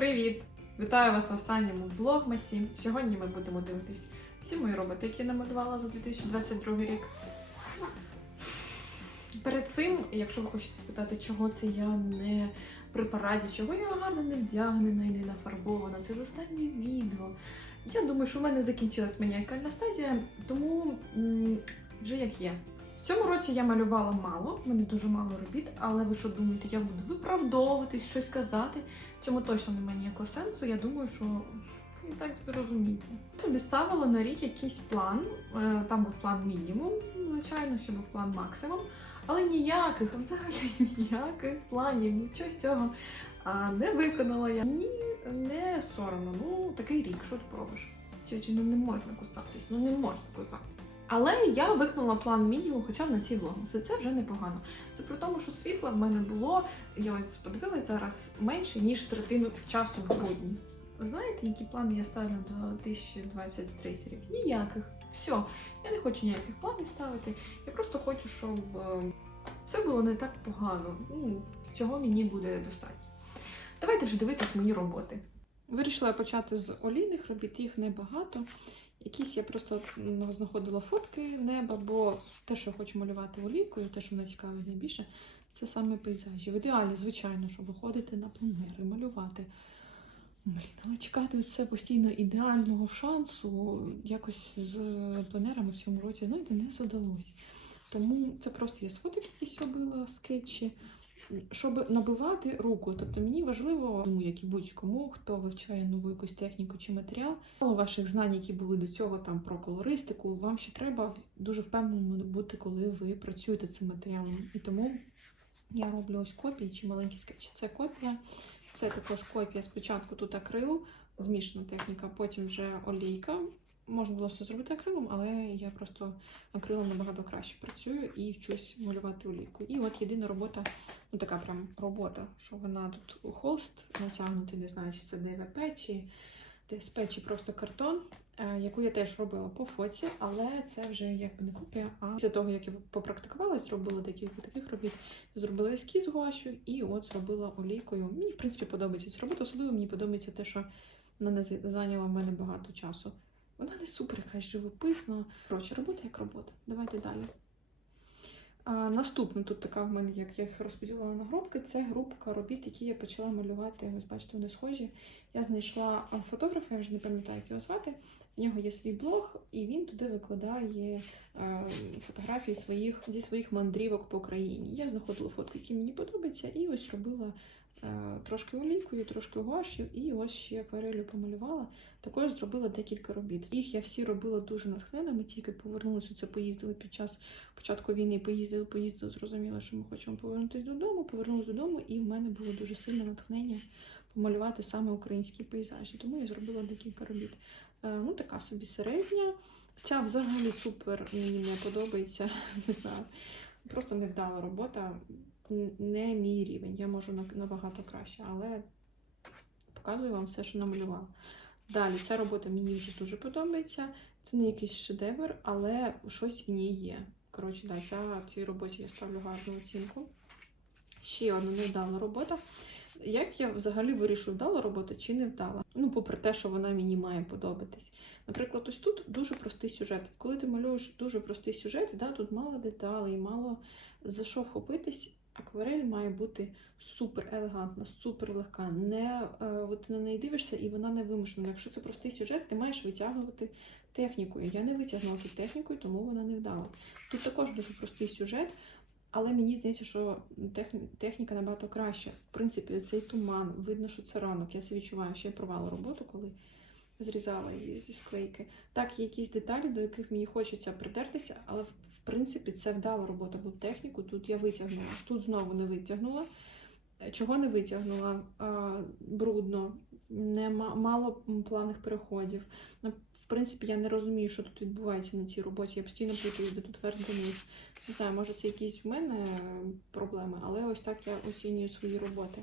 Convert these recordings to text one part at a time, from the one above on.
Привіт! Вітаю вас в останньому влогмасі. Сьогодні ми будемо дивитись всі мої роботи, які я намалювала за 2022 рік. Перед цим, якщо ви хочете спитати, чого це я не при параді, чого я гарно не вдягнена і не нафарбована, це в останнє відео. Я думаю, що в мене закінчилась маніакальна стадія, тому м, вже як є. В цьому році я малювала мало, в мене дуже мало робіт, але ви що думаєте, я буду виправдовуватись, щось казати. В цьому точно немає ніякого сенсу. Я думаю, що і так зрозуміти. Я собі ставила на рік якийсь план. Е, Там був план мінімум, звичайно, що був план максимум. Але ніяких, взагалі ніяких планів, нічого з цього не виконала я. Ні, не соромно. Ну, такий рік, що ти пробиш? Чи, чи ну не можна кусатись? Ну не можна кусати. Але я виконала план мінімум хоча б на ці влогмаси. Це вже непогано. Це при тому, що світла в мене було, я ось подивилась зараз менше, ніж третину часу в грудні. Знаєте, які плани я ставлю до 2023 рік? Ніяких. Все, я не хочу ніяких планів ставити. Я просто хочу, щоб е, все було не так погано. Ну, цього мені буде достатньо. Давайте вже дивитись мої роботи. Вирішила почати з олійних робіт, їх небагато. Якісь я просто ну, знаходила фотки неба, бо те, що хочу малювати олійкою, те, що мене цікавить найбільше, це саме пейзажі. В ідеалі, звичайно, щоб виходити на пленери, малювати. Блін, але чекати це постійно ідеального шансу якось з пленерами в цьому році, знаєте, не задалось. Тому це просто я з фоток якісь робила, скетчі, щоб набивати руку. Тобто мені важливо, ну, як і будь-кому, хто вивчає нову якусь техніку чи матеріал, мало ваших знань, які були до цього там про колористику, вам ще треба дуже впевненим бути, коли ви працюєте цим матеріалом. І тому я роблю ось копії чи маленькі скетчі. Це копія. Це також копія. Спочатку тут акрил, змішана техніка, потім вже олійка. Можна було все зробити акрилом, але я просто акрилом набагато краще працюю і вчусь малювати олійку. І от єдина робота, ну така прям робота, що вона тут у холст натягнутий, не знаю, чи це ДВП, чи ДСП, чи просто картон, е, яку я теж робила по фоці, але це вже якби не копія. А після того, як я попрактикувалась, зробила декілька таких робіт, зробила ескіз гуашю і от зробила олійкою. Мені, в принципі, подобається ця робота. Особливо мені подобається те, що вона не зайняла в мене багато часу. Вона не супер якась живописна. Коротше, робота як робота. Давайте далі. А, наступна тут така в мене, як я їх розподілила на групки, це групка робіт, які я почала малювати. Ось бачите, вони схожі. Я знайшла фотографа, я вже не пам'ятаю, як його звати. В нього є свій блог, і він туди викладає фотографії своїх зі своїх мандрівок по країні. Я знаходила фотки, які мені подобаються, і ось робила трошки олійкою, трошки гуашю, і ось ще акварелью помалювала. Також зробила декілька робіт. Їх я всі робила дуже натхненно. Ми тільки повернулися, це поїздили під час початку війни. Поїздили, поїздили, зрозуміло, що ми хочемо повернутися додому. Повернулися додому, і в мене було дуже сильне натхнення помалювати саме українські пейзажі. Тому я зробила декілька робіт. Е, ну, така собі середня. Ця взагалі супер мені не подобається. Не знаю. Просто невдала робота. Не мій рівень. Я можу набагато краще, але показую вам все, що намалювала. Далі, ця робота мені вже дуже подобається. Це не якийсь шедевр, але щось в ній є. Коротше, да, ця, цій роботі я ставлю гарну оцінку. Ще одна невдала робота. Як я взагалі вирішу, вдала робота чи не вдала? Ну, попри те, що вона мені має подобатись. Наприклад, ось тут дуже простий сюжет. Коли ти малюєш дуже простий сюжет, да, тут мало деталей, мало за що вхопитись. Акварель має бути супер елегантна, супер легка. Не, е, от ти на неї дивишся, і вона не вимушена. Якщо це простий сюжет, ти маєш витягувати технікою. Я не витягнула тут технікою, тому вона не вдала. Тут також дуже простий сюжет, але мені здається, що техні- техніка набагато краща. В принципі, цей туман, видно, що це ранок. Я це відчуваю, що я порвала роботу, коли зрізала її зі склейки. Так, є якісь деталі, до яких мені хочеться притертися, але в, принципі це вдала робота, бо техніку тут я витягнула. Тут знову не витягнула. Чого не витягнула? А, брудно, нема, мало плавних переходів. Ну, в принципі, я не розумію, що тут відбувається на цій роботі. Я постійно плутаюсь, де тут верх, низ. Не знаю, може це якісь в мене проблеми, але ось так я оцінюю свої роботи.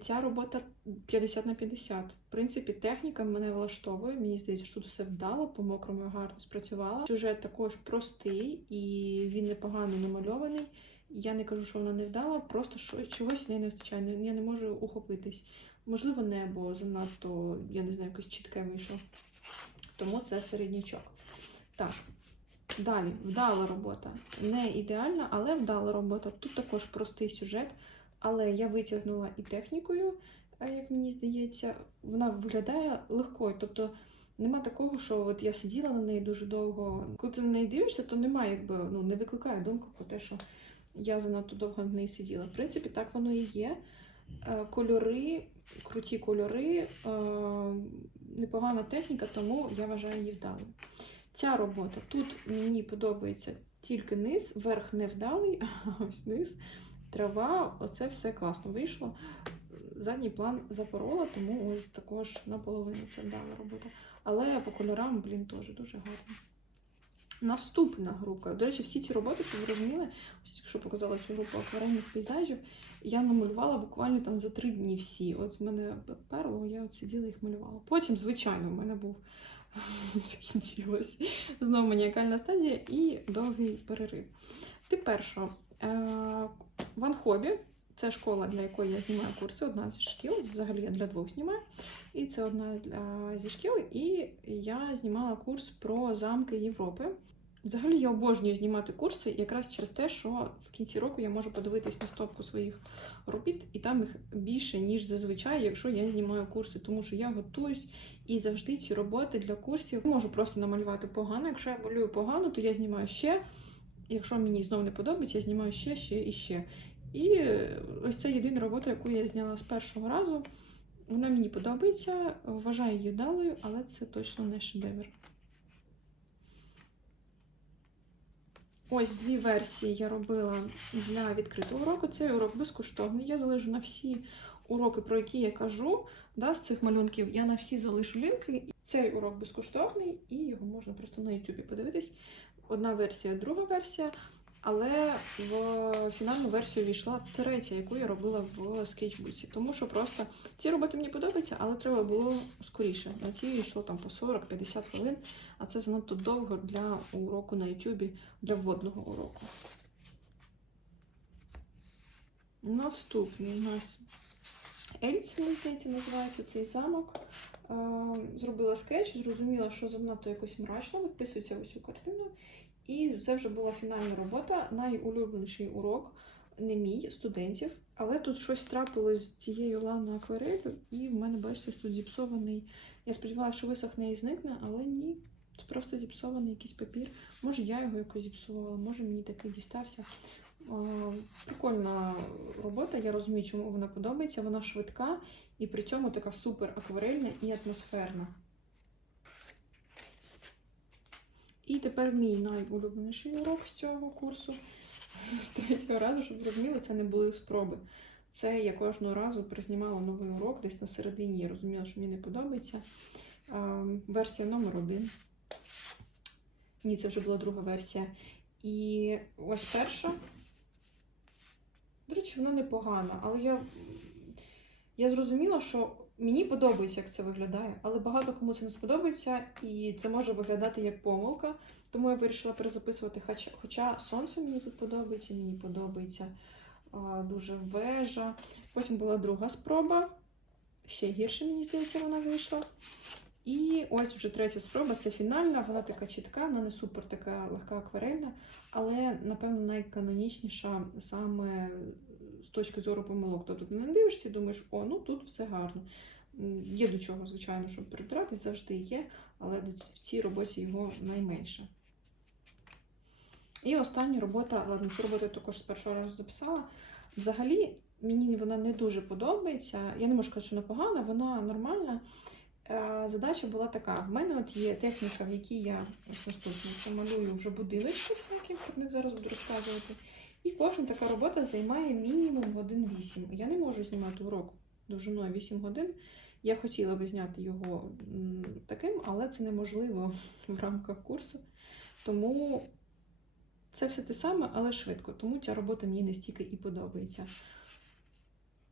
Ця робота 50 на 50. В принципі, техніка мене влаштовує. Мені здається, що тут все вдало, по мокрому я гарно спрацювала. Сюжет також простий і він непогано намальований. Я не кажу, що вона не вдала, просто що, чогось не вистачає. Я не можу ухопитись. Можливо, небо занадто, я не знаю, якось чітке вийшло. Тому це середнячок. Так, далі, вдала робота. Не ідеальна, але вдала робота. Тут також простий сюжет, але я витягнула і технікою, е, як мені здається, вона виглядає легкою. Тобто нема такого, що от я сиділа на неї дуже довго. Коли ти на неї дивишся, то немає, якби ну не викликає думку про те, що я занадто довго на неї сиділа. В принципі, так воно і є. Е, Кольори, круті кольори, е, непогана техніка, тому я вважаю її вдалою. Ця робота тут мені подобається тільки низ, верх не вдалий, а ось низ, трава, оце все класно вийшло. Задній план запорола, тому ось також наполовину це вдала робота. Але по кольорам, блін, теж дуже гарно. Наступна група. До речі, всі ці роботи, щоб ви розуміли, ось тільки що показала цю групу акварельних пейзажів, я намалювала буквально там за три дні всі. От в мене перло, я от сиділа їх малювала. Потім, звичайно, в мене був закінчилась знову маніакальна стадія і довгий перерив. Тепер що? Е, Ван Хобі це школа, для якої я знімаю курси, одна зі шкіл, взагалі я для двох знімаю. І це одна зі шкіл. І я знімала курс про замки Європи. Взагалі я обожнюю знімати курси якраз через те, що в кінці року я можу подивитись на стопку своїх робіт, і там їх більше, ніж зазвичай, якщо я знімаю курси, тому що я готуюсь і завжди ці роботи для курсів можу просто намалювати погано. Якщо я малюю погано, то я знімаю ще. Якщо мені знову не подобається, я знімаю ще, ще і ще. І ось це єдина робота, яку я зняла з першого разу. Вона мені подобається, вважаю її вдалою, але це точно не шедевр. Ось дві версії я робила для відкритого уроку. Цей урок безкоштовний. Я залежу на всі уроки, про які я кажу. Да, з цих малюнків я на всі залишу лінки. Цей урок безкоштовний, і його можна просто на YouTube подивитись. Одна версія, друга версія. Але в фінальну версію війшла третя, яку я робила в скетчбуці. Тому що просто ці роботи мені подобаються, але треба було скоріше. На ці йшло там по 40-50 хвилин, а це занадто довго для уроку на YouTube, для вводного уроку. Наступний у нас Ельц, мені здається, називається цей замок. Зробила скетч, зрозуміла, що занадто якось мрачно, вписується в усю картину. І це вже була фінальна робота. Найулюбленіший урок не мій студентів. Але тут щось трапилось з цією ланою акварелью, і в мене, бачите, тут зіпсований. Я сподівалася, що висохне і зникне, але ні. Це просто зіпсований якийсь папір. Може, я його якось зіпсувала, може мені такий дістався. О, Прикольна робота, я розумію, чому вона подобається. Вона швидка і при цьому така супер акварельна і атмосферна. І тепер мій найулюбленіший урок з цього курсу. З третього разу, щоб розуміли, це не були спроби. Це я кожного разу признімала новий урок десь на середині. Я розуміла, що мені не подобається. Версія номер один. Ні, це вже була друга версія. І ось перша. До речі, вона непогана, але я, я зрозуміла, що мені подобається, як це виглядає, але багато кому це не сподобається, і це може виглядати як помилка. Тому я вирішила перезаписувати. Хоча, хоча сонце мені тут подобається, мені подобається а, дуже вежа. Потім була друга спроба. Ще гірше, мені здається, вона вийшла. І ось вже третя спроба, це фінальна, вона така чітка, вона не супер така легка акварельна, але, напевно, найканонічніша саме з точки зору помилок. Тобто ти не дивишся і думаєш, о, ну тут все гарно. Є до чого, звичайно, щоб прибиратись, завжди є, але в цій роботі його найменше. І остання робота, ладно, цю роботу я також з першого разу записала. Взагалі, мені вона не дуже подобається. Я не можу сказати, що вона погана, вона нормальна. Е, Задача була така: в мене от є техніка, в якій я наступно малюю вже будиночки всякі, про них зараз буду розказувати. І кожна така робота займає мінімум годин 8. Я не можу знімати урок довжиною 8 годин. Я хотіла би зняти його таким, але це неможливо в рамках курсу. Тому це все те саме, але швидко. Тому ця робота мені настільки і подобається.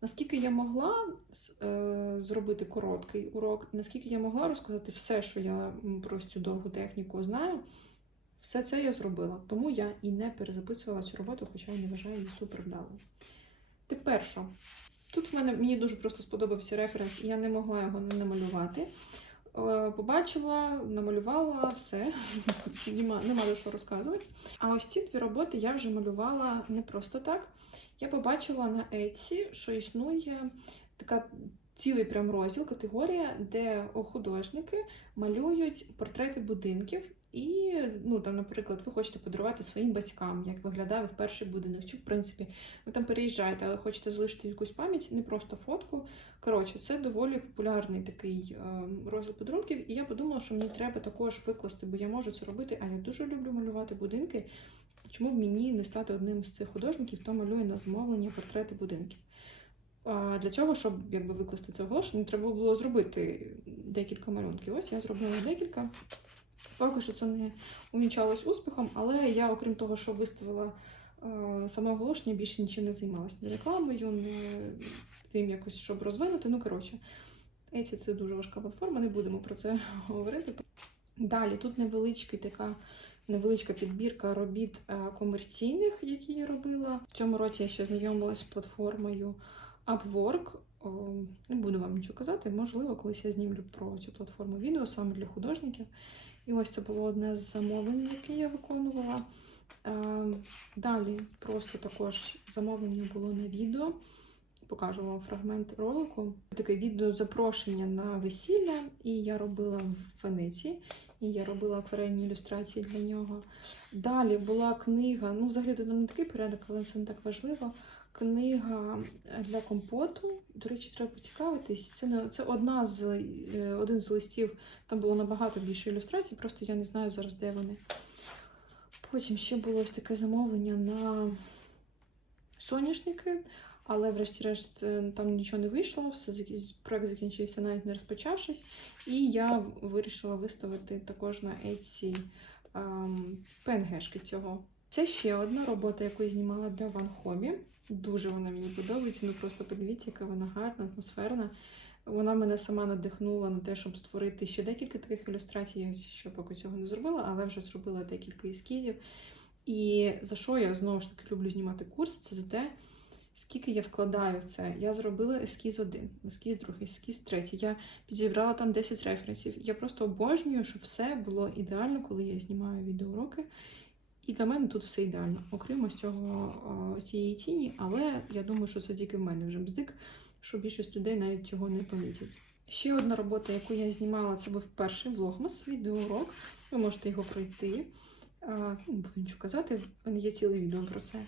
Наскільки я могла е, зробити короткий урок, наскільки я могла розказати все, що я про цю довгу техніку знаю, все це я зробила. Тому я і не перезаписувала цю роботу, хоча я не вважаю її супер вдалою. Тепер що? Тут в мене мені дуже просто сподобався референс, і я не могла його не намалювати. Е, Побачила, намалювала все, нема, нема до що розказувати. А ось ці дві роботи я вже малювала не просто так. Я побачила на Etsy, що існує така цілий прям розділ, категорія, де художники малюють портрети будинків. І, ну там, наприклад, ви хочете подарувати своїм батькам, як виглядав їх перший будинок, чи в принципі ви там переїжджаєте, але хочете залишити якусь пам'ять, не просто фотку. Коротше, це доволі популярний такий е, розділ подарунків. І я подумала, що мені треба також викласти, бо я можу це робити, а я дуже люблю малювати будинки. Чому б мені не стати одним з цих художників, хто малює на замовлення портрети будинків? А для цього, щоб якби викласти це оголошення, треба було зробити декілька малюнків. Ось я зробила декілька. Поки що це не умічалось успіхом, але я, окрім того, що виставила е, саме оголошення, більше нічим не займалася. Не рекламою, не тим якось, щоб розвинути. Ну, коротше, Еці це дуже важка платформа, не будемо про це говорити. Далі тут невеличкий така невеличка підбірка робіт е, комерційних, які я робила. В цьому році я ще знайомилася з платформою Upwork. Не буду вам нічого казати, можливо, колись я знімлю про цю платформу відео саме для художників. І ось це було одне з замовлень, яке я виконувала. Е, Далі просто також замовлення було на відео. Покажу вам фрагмент ролику. Таке відео запрошення на весілля, і я робила в Венеції, і я робила акварельні ілюстрації для нього. Далі була книга, ну взагалі там не такий порядок, але це не так важливо. Книга для компоту. До речі, треба поцікавитись. Це це одна з е, один з листів. Там було набагато більше ілюстрацій, просто я не знаю зараз, де вони. Потім ще було ось таке замовлення на соняшники, але врешті-решт е, там нічого не вийшло, все проект закінчився навіть не розпочавшись. І я вирішила виставити також на Etsy ем, пенгешки цього. Це ще одна робота, яку я знімала для Ван Хобі. Дуже вона мені подобається. Ну просто подивіться, яка вона гарна, атмосферна. Вона мене сама надихнула на те, щоб створити ще декілька таких ілюстрацій. Я ще поки цього не зробила, але вже зробила декілька ескізів. І за що я знову ж таки люблю знімати курси, це за те, скільки я вкладаю в це. Я зробила ескіз один, ескіз другий, ескіз третій. Я підібрала там 10 референсів. Я просто обожнюю, щоб все було ідеально, коли я знімаю відеоуроки. І для мене тут все ідеально, окрім ось цього цієї тіні, але я думаю, що це тільки в мене вже бздик, що більшість людей навіть цього не помітять. Ще одна робота, яку я знімала, це був перший влогмас, відеоурок. Ви можете його пройти. Не буду нічого казати, в мене є ціле відео про це.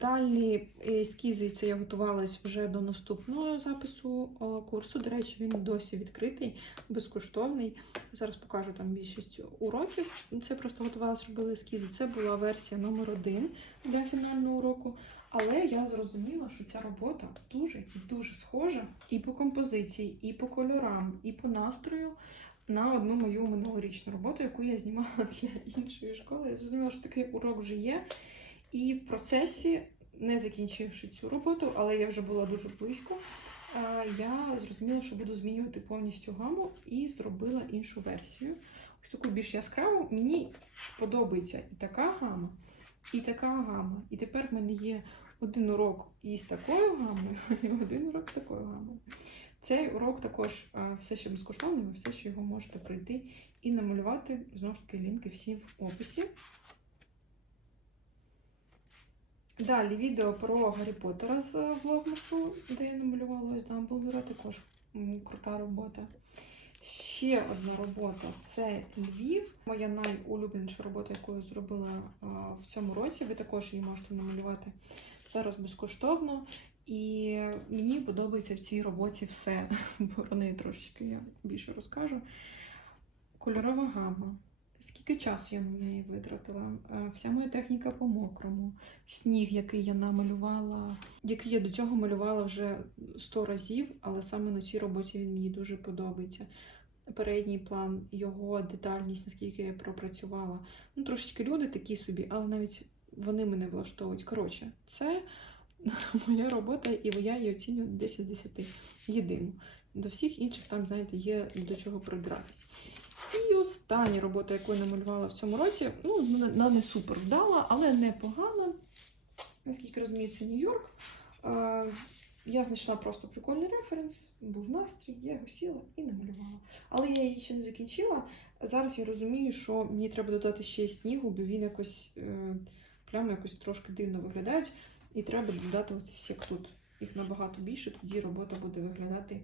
Далі ескізи, це я готувалась вже до наступного запису курсу. До речі, він досі відкритий, безкоштовний. Зараз покажу там більшість уроків. Це просто готувалася, робила ескізи. Це була версія номер один для фінального уроку. Але я зрозуміла, що ця робота дуже і дуже схожа і по композиції, і по кольорам, і по настрою на одну мою минулорічну роботу, яку я знімала для іншої школи. Я зрозуміла, що такий урок вже є. І в процесі, не закінчивши цю роботу, але я вже була дуже близько, я зрозуміла, що буду змінювати повністю гаму і зробила іншу версію. Ось таку більш яскраву. Мені подобається і така гама, і така гама. І тепер в мене є один урок із такою гамою, і один урок такою гамою. Цей урок також все ще безкоштовний, все ще його можете пройти і намалювати. Знову ж таки, лінки всі в описі. Далі відео про Гаррі Поттера з е, влогмасу, де я намалювала ось Дамблдора, також крута робота. Ще одна робота це Львів. Моя найулюбленіша робота, яку я зробила в цьому році. Ви також її можете намалювати зараз безкоштовно. І мені подобається в цій роботі все. Про неї трошечки я більше розкажу. Кольорова гама. Скільки часу я на неї витратила? Е, Вся моя техніка по мокрому, сніг, який я намалювала, який я до цього малювала вже 100 разів, але саме на цій роботі він мені дуже подобається. Передній план, його детальність, наскільки я пропрацювала. Ну, трошечки люди такі собі, але навіть вони мене влаштовують. Коротше, це моя робота, і я її оцінюю 10 з 10 єдину. До всіх інших там, знаєте, є до чого придратись. І остання робота, яку я намалювала в цьому році, ну, вона не супер вдала, але непогана. Наскільки розумію, це Нью-Йорк. Я знайшла просто прикольний референс, був настрій, я його сіла і намалювала. Але я її ще не закінчила. Зараз я розумію, що мені треба додати ще снігу, бо він якось е, плями якось трошки дивно виглядають. І треба додати ось як тут. Їх набагато більше, тоді робота буде виглядати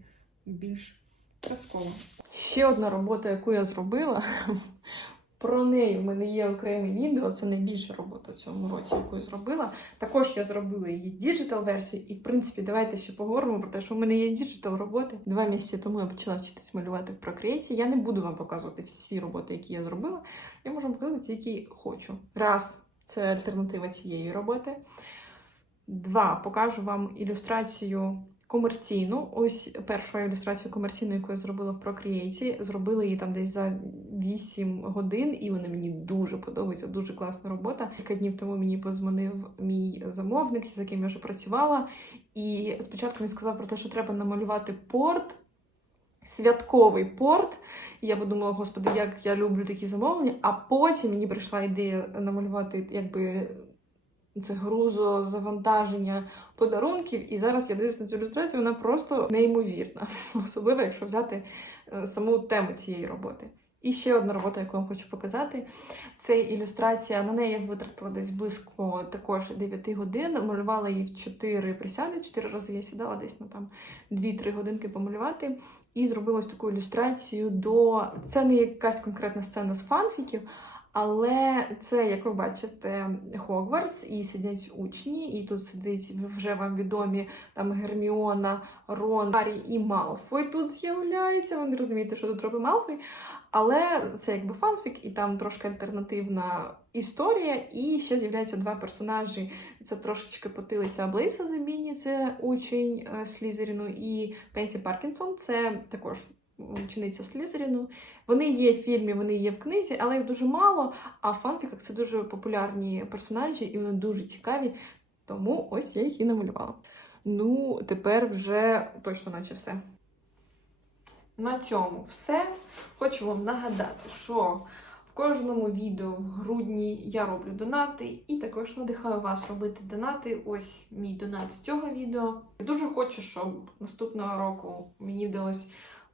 більш казково. Ще одна робота, яку я зробила. Про неї в мене є окреме відео. Це найбільша робота в цьому році, яку я зробила. Також я зробила її діджитал версію, і в принципі, давайте ще поговоримо про те, що в мене є діджитал роботи. Два місяці тому я почала вчитись малювати в Procreate. Я не буду вам показувати всі роботи, які я зробила. Я можу показати які хочу. Раз, це альтернатива цієї роботи. Два, покажу вам ілюстрацію комерційну. Ось першу ілюстрацію комерційну, яку я зробила в Procreate. Зробила її там десь за 8 годин, і вона мені дуже подобається. Дуже класна робота. Кілька днів тому мені подзвонив мій замовник, з яким я вже працювала. І спочатку він сказав про те, що треба намалювати порт. Святковий порт. І я подумала, господи, як я люблю такі замовлення. А потім мені прийшла ідея намалювати якби це грузозавантаження подарунків. І зараз я дивлюся на цю ілюстрацію, вона просто неймовірна, особливо, якщо взяти е, саму тему цієї роботи. І ще одна робота, яку я вам хочу показати. Це ілюстрація. На неї я витратила десь близько також 9 годин. Малювала її в 4 присяди. 4 рази я сідала десь на там 2-3 годинки помалювати. І зробила таку ілюстрацію до. Це не якась конкретна сцена з фанфіків, але це, як ви бачите, Хогвартс, і сидять учні, і тут сидить вже вам відомі там Герміона, Рон, Гаррі і Малфой тут з'являються. Ви не розумієте, що тут робить Малфой. Але це якби фанфік, і там трошки альтернативна історія. І ще з'являються два персонажі. Це трошечки потилиця Блейса Забіні, це учень е, Слізеріну, і Пенсі Паркінсон, це також учениця Слізеріну. Вони є в фільмі, вони є в книзі, але їх дуже мало. А в фанфіках це дуже популярні персонажі, і вони дуже цікаві. Тому ось я їх і намалювала. Ну, тепер вже точно наче все. На цьому все. Хочу вам нагадати, що в кожному відео в грудні я роблю донати, і також надихаю вас робити донати. Ось мій донат з цього відео. Я дуже хочу, щоб наступного року мені вдалося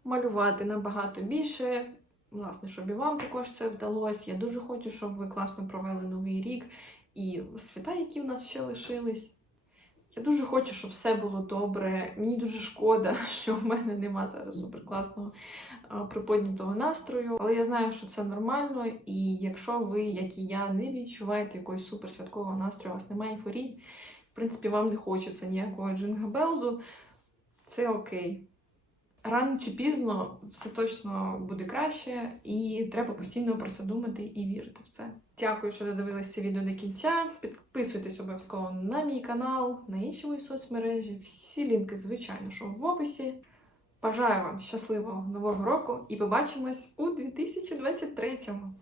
малювати набагато більше. Власне, щоб і вам також це вдалося. Я дуже хочу, щоб ви класно провели новий рік і свята, які в нас ще лишились. Я дуже хочу, щоб все було добре. Мені дуже шкода, що в мене нема зараз суперкласного приподнятого настрою. Але я знаю, що це нормально, і якщо ви, як і я, не відчуваєте якогось суперсвяткового настрою, у вас немає ейфорії, в принципі, вам не хочеться ніякого джингабелзу, це окей. Рано чи пізно все точно буде краще, і треба постійно про це думати і вірити в це. Дякую, що додивилися відео до кінця. Підписуйтесь обов'язково на мій канал, на інші мої соцмережі. Всі лінки, звичайно, що в описі. Бажаю вам щасливого нового року і побачимось у 2023-му!